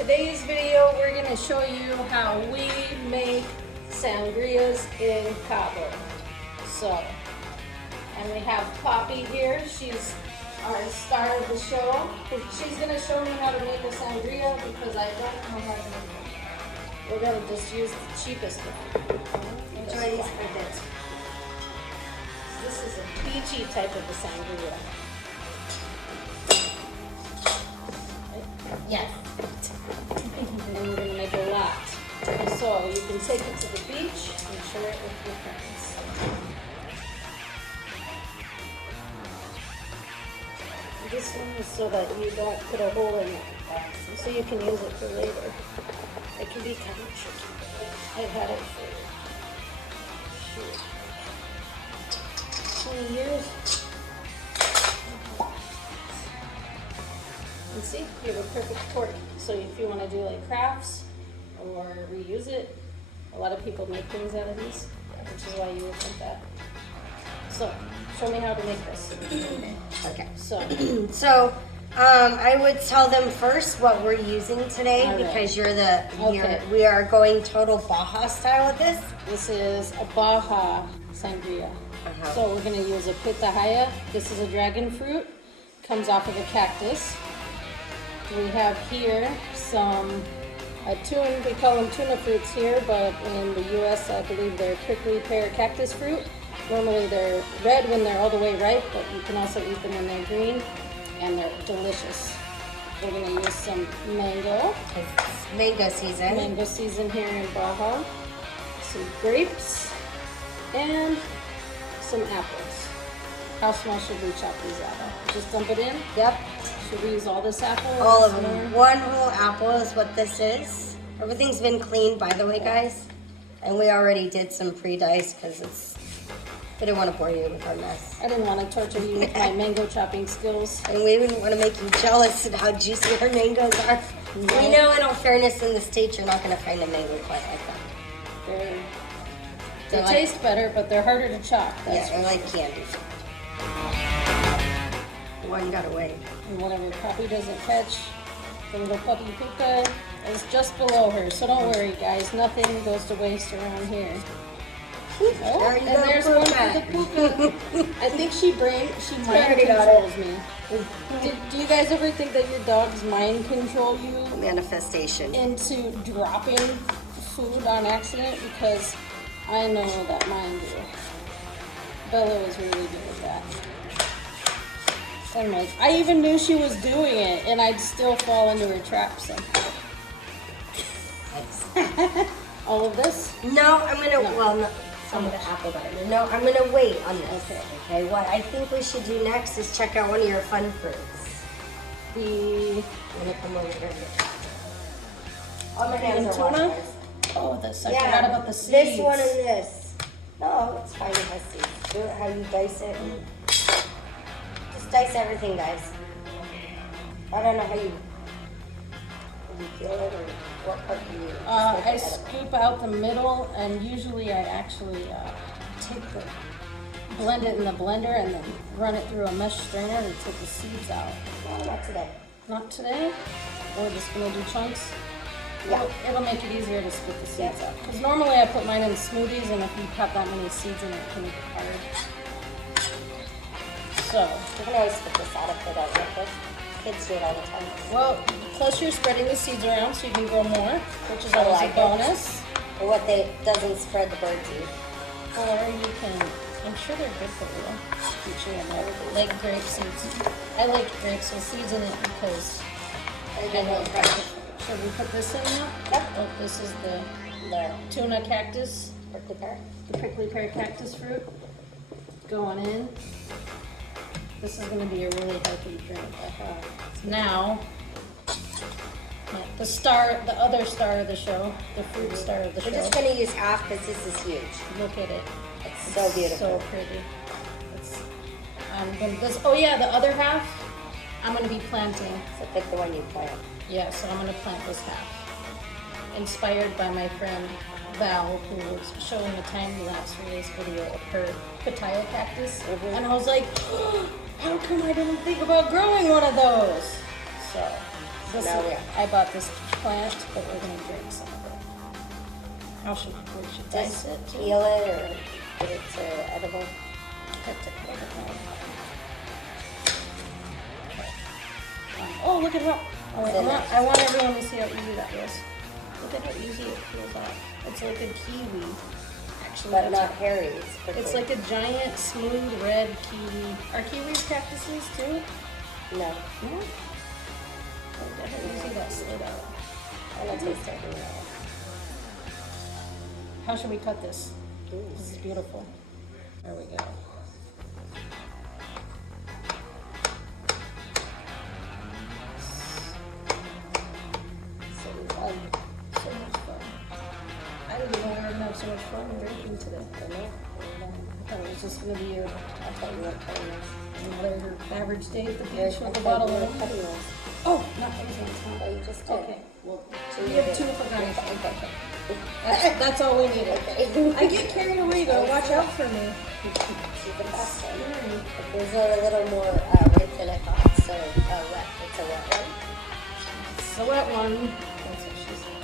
today's video, we're going to show you how we make sangrias in Cabo. So, and we have Poppy here. She's our star of the show. She's going to show me how to make a sangria because I don't know how to make it. We're going to just use the cheapest one. Enjoy these for bits. This is a beachy type of a sangria. Yes. And we're going to make a lot. So you can take it to the beach and share it with your friends. This one is so that you don't put a hole in it, so you can use it for later. It can be kind of tricky. I've had it for 20 years. And see, you have a perfect cork. So if you want to do like crafts or reuse it, a lot of people make things out of these, which is why you would think that. So, show me how to make this. Okay. So, I would tell them first what we're using today because we are going total Baja style with this. This is a Baja sangria. So we're going to use a pitahaya. This is a dragon fruit. Comes off of a cactus. We have here some tuna, we call them tuna fruits here, but in the U.S. I believe they're prickly pear cactus fruit. Normally they're red when they're all the way ripe, but you can also eat them when they're green, and they're delicious. We're going to use some mango. It's mango season. Mango season here in Baja. Some grapes, and some apples. How small should we chop these apples? Just dump it in? Yep. Should we use all this apple? All of them. One whole apple is what this is. Everything's been cleaned, by the way, guys. And we already did some pre-dice because we didn't want to bore you with our mess. I didn't want to torture you with my mango chopping skills. And we didn't want to make you jealous of how juicy our mangoes are. No. We know, in all fairness, in the States, you're not going to find a mango quite like that. They taste better, but they're harder to chop. They're like candy. One got away. And whatever Poppy doesn't catch, the little puppy puka is just below her. So don't worry, guys. Nothing goes to waste around here. Oh, and there's one for the puka. I think she mind controls me. Do you guys ever think that your dogs mind control you? Manifestation. Into dropping food on accident? Because I know that mine do. Bella was really good at that. And like, I even knew she was doing it, and I'd still fall into her trap. So. All of this? No, I'm gonna. No. Well, no, some of the apple butter. No, I'm gonna wait on this. Okay. What I think we should do next is check out one of your fun fruits. I'm gonna come over here. All my hands are washed. Oh, this. I forgot about the seeds. This one and this. No, it's fine. It has seeds. Do it how you dice it. Just dice everything, guys. I don't know how you peel it or what part do you I scoop out the middle, and usually I actually blend it in the blender and then run it through a mesh strainer to take the seeds out. No, not today. Not today? We're just going to do chunks? Yeah. It'll make it easier to split the seeds out. Because normally I put mine in smoothies, and if you have that many seeds in it, it can make it hard. So, you can always split this out if they don't like this. Kids do it all the time. Well, plus you're spreading the seeds around so you can grow more, which is always a bonus. Or what doesn't spread the birds eat. Or you can, I'm sure they're good for you. Like grape seeds. I like grapes with seeds in it because I love it. Should we put this in now? Yep. Oh, this is the tuna cactus. Prickly pear. The prickly pear cactus fruit. Going in. This is going to be a really healthy drink. Now, the other star of the show, the fruit star of the show. We're just going to use half because this is huge. Look at it. It's so beautiful. So pretty. The other half, I'm going to be planting. So pick the one you plant. Yeah, so I'm going to plant this half. Inspired by my friend Val, who was showing a time-lapse release video of her pitaya cactus. And I was like, how come I didn't think about growing one of those? So I bought this plant, but we're gonna drink some of it. How should we dice it? Peel it or get it to edible. Oh, look at how. All right, I want everyone to see how easy that was. Look at how easy it peels off. It's like a kiwi. Actually, But not hairy. It's like a giant, smooth, red kiwi. Are kiwis cactuses too? No. No? Look at how easy that slid out. I don't taste it. How should we cut this? This is beautiful. There we go. So fun. So much fun. I didn't know we were gonna have so much fun drinking today. I know. I thought it was just gonna be another average day at the beach with a bottle of wine. Oh, not anything. Oh, you just did. Okay. Well, so we have 2 for garnish. That's all we needed. I get carried away though. Watch out for me. She's the best one. These are a little more ripe than I thought, so wet. It's a wet one. It's a wet one. That's what she said.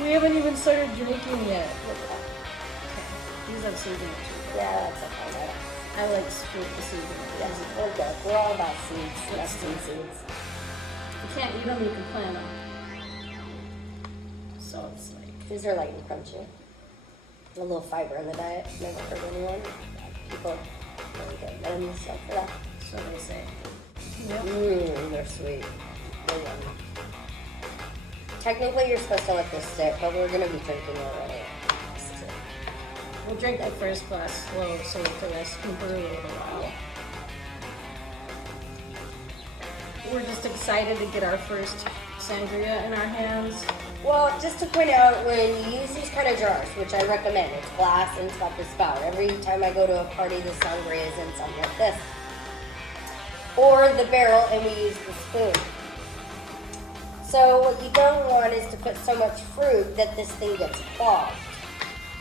We haven't even started drinking yet. Okay. These have seasoning too. Yeah, that's okay. I like fruit with seasoning. Yes, we're good. We're all about seeds, nuts and seeds. You can't eat them, you can plant them. So it's like... These are light and crunchy. A little fiber in the diet. Never hurt anyone. People really get them and stuff for that. So they say. Yep. They're sweet. They're yummy. Technically, you're supposed to let this sit, but we're going to be drinking already. We'll drink the first glass slow so that the rest can brew a little while. We're just excited to get our first sangria in our hands. Well, just to point out, when you use these kind of jars, which I recommend, it's glass and it's got the spout. Every time I go to a party, the sangria is in something like this. Or the barrel, and we use the spoon. So what you don't want is to put so much fruit that this thing gets clogged.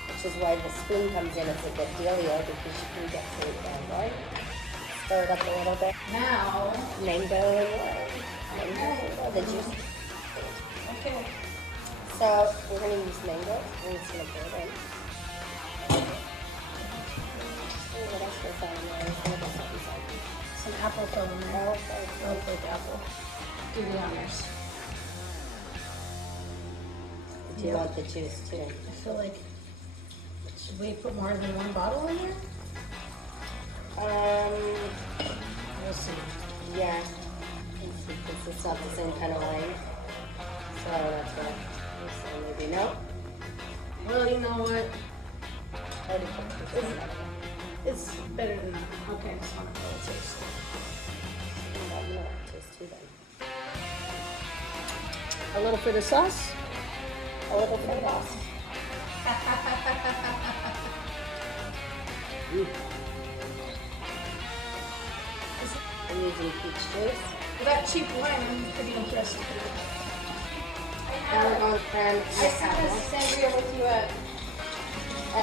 Which is why the spoon comes in as a good dealio, because you can get fruit down, right? Stir it up a little bit. Now, Mango and wine. Mango, the juice. okay. So we're going to use mango. We're just going to put it in. What else was on there? Some apple foam. Oh, I'll take apple. Do the honors. do you want the juice too? I feel like, should we put more than 1 bottle in there? We'll see. Yeah. It's not the same kind of wine. So that's why. So maybe no. Well, you know what? I already put this in. It's better than that. Okay, so I'll taste it. No, taste too then. A little bit of sauce. A little bit of sauce. I'm using peach juice. For that cheap wine, I'm pretty impressed. Now we're going from I had a sangria with you at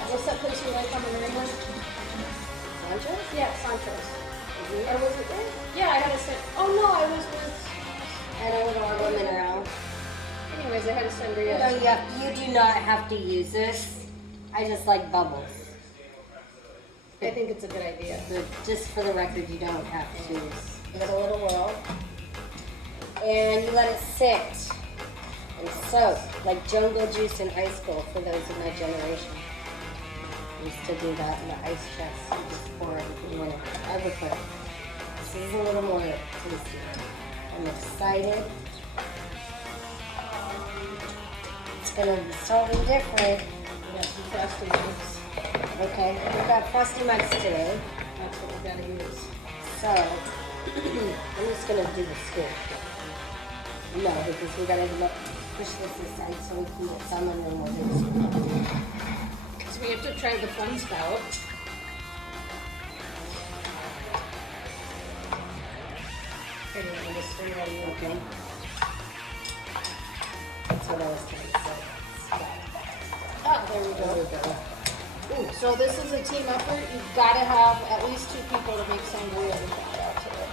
what's that place you like on the mainland? Sancho's? Yeah, Sancho's. Mm-hmm. Or was it there? Yeah, I had a Oh no, I was with. And a little agua mineral. Anyways, I had a sangria. No, yeah, you do not have to use this. I just like bubbles. I think it's a good idea. But just for the record, you don't have to. Give it a little whirl. And you let it sit and soak like jungle juice in high school for those of my generation. I used to do that in the ice chest. You just pour it in when I would put it. This is a little more tasty. I'm excited. It's gonna be something different. Yeah, some frosty mix. Okay, we've got frosty mugs today. That's what we gotta use. So, I'm just gonna do the scoop. No, because we gotta push this aside so we can get some and then we'll do the scoop. So we have to try the fun spout. Okay. That's what I was trying to say. Ah, there we go. Ooh, so this is a team effort. You've got to have at least 2 people to make sangria with that out to it.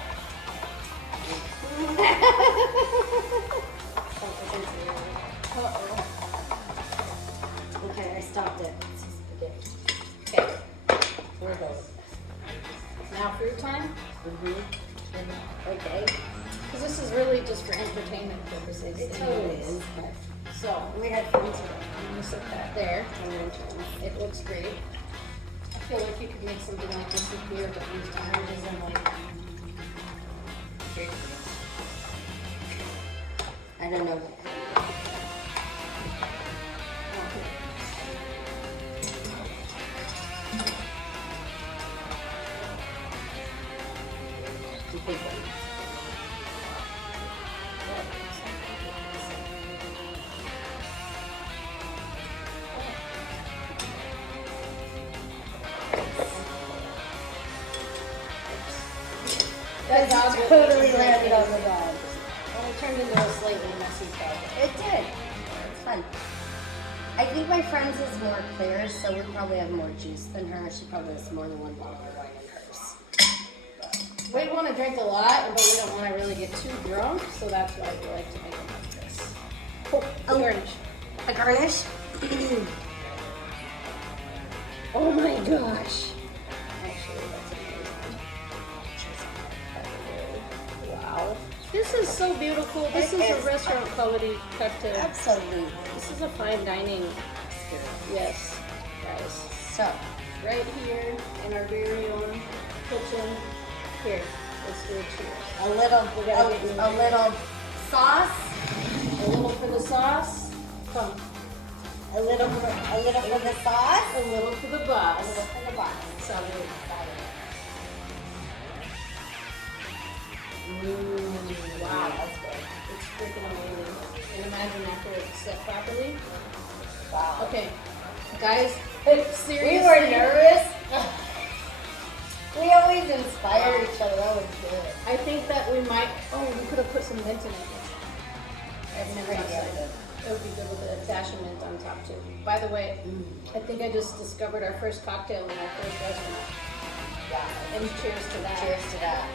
Okay, I stopped it. Okay. We're going. Now fruit time? Okay. Because this is really just for entertainment purposes. It totally anyways. is. So, We had fun today. I'm going to set that there. It looks great. I feel like you could make something like this with beer, but use oranges and like. I don't know. That Totally landed on the dog. Well, it turned into a slightly messy project. It did. It's fun. I think my friend's is more clear, so we probably have more juice than her. She probably has more than one bottle of wine in hers. We want to drink a lot, but we don't want to really get too drunk, so that's why we like to make them like this. Oh, a garnish. A garnish? Oh my gosh. Actually, that's amazing. Wow. This is so beautiful. This is a restaurant quality cocktail. Absolutely. This is a fine dining experience. Yes, guys. So, Right here in our very own kitchen. Here, let's do a cheers. a little sauce. A little for the sauce. Come. A little for the sauce. A little for the boss. A little for the box. Salud. Wow, that's good. It's freaking amazing. And imagine after it's set properly. Wow. Okay, guys, seriously. We were nervous. We always inspire each other. That was good. I think that we might. Oh, we could have put some mint in it. I've never Pretty decided. good. It would be good with a dash of mint on top too. By the way, I think I just discovered our first cocktail in our first restaurant. Wow. And cheers to that. Cheers to that.